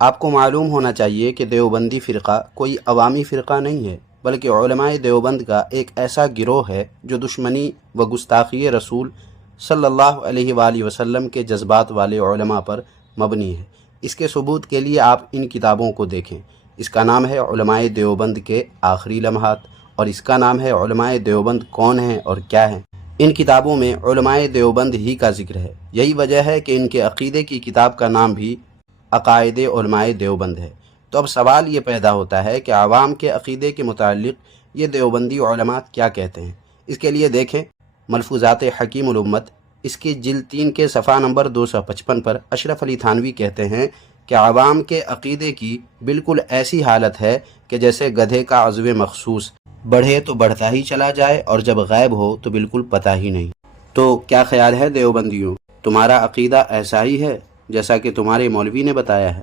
आपको मालूम होना चाहिए कि देवबंदी फ़िरक़ा कोई अवामी फ़िरक़ा नहीं है, बल्कि उलमाए देवबंद का एक ऐसा गिरोह है जो दुश्मनी व गुस्ताखी रसूल सल्लल्लाहु अलैहि वसल्लम के जज्बात वाले उलमा पर मबनी है। इसके सबूत के लिए आप इन किताबों को देखें। इसका नाम है उलमाए देवबंद के आखिरी लम्हात और इसका नाम है उलमाए देवबंद कौन हैं और क्या हैं। इन किताबों में उलमाए देवबंद ही का ज़िक्र है। यही वजह है कि इनके अक़ीदे की किताब का नाम भी अक़ाइदे उलमाए देवबंद है। तो अब सवाल ये पैदा होता है कि आवाम के अक़ीदे के मुताल्लिक़ ये देवबंदी उलमा क्या कहते हैं। इसके लिए देखें मलफूज़ात हकीमुल उम्मत, इसकी जिल्द 3 के सफ़ा नंबर 255 पर अशरफ अली थानवी कहते हैं कि आवाम के अक़ीदे की बिल्कुल ऐसी हालत है कि जैसे गधे का अज़्व मखसूस बढ़े तो बढ़ता ही चला जाए और जब गायब हो तो बिल्कुल पता ही नहीं। तो क्या ख्याल है देवबंदियों, तुम्हारा अक़ीदा ऐसा ही है जैसा कि तुम्हारे मौलवी ने बताया है?